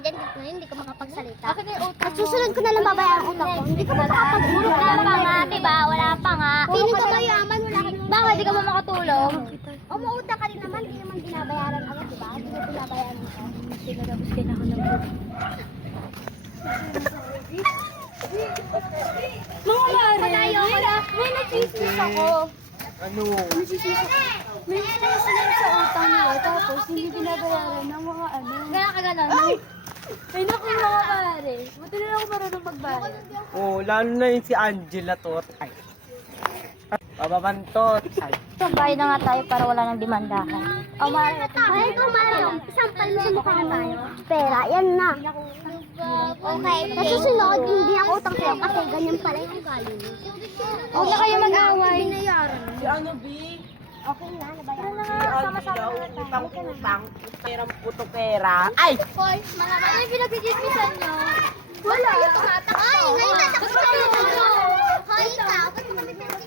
dyan, hindi ka makapagsalita. Akin na yung utang At susunod ko na lang babayaran ang utang ko. Hindi ka makakapag-urong. Wala pa nga, diba? Wala pa nga. Feeling ko mayaman, wala ka naman. Bakit di ka ba makatulong? Umuutang ka rin naman, hindi naman binabayaran agad, diba? Hindi mo binabayaran ako. Tapos kailangan ng buto. Mga mare, may na-chismis ako. Ano? May chismis sa utang nila, tapos hindi binabayaran ng mga ano. Kaya ka ganon. Ay naku mga mare, buti na lang ako marunong magbayad. Oh, lalo na yun si Angela to. Ay. Pababantot. Ay. Bayad na nga tayo para wala nang demandahan. O, Mario. Ay, ito, Mario. Isampal mo sa mukha mo. Pera, yan na. Okay. Sa susunod, hindi ako utang sa'yo kasi ganyan pala yung galing mo. Huwag na kayo mag-away. Binayaran. Si ano, B? Okay na, nabayaran. Si Angela, utang-utang. Perang puto pera. Ay! Hoy, mga ano yung pinag-gismisan nyo? Wala. Ay, ngayon tatakot kayo. Hoy, ikaw. Ba't mo kami pinag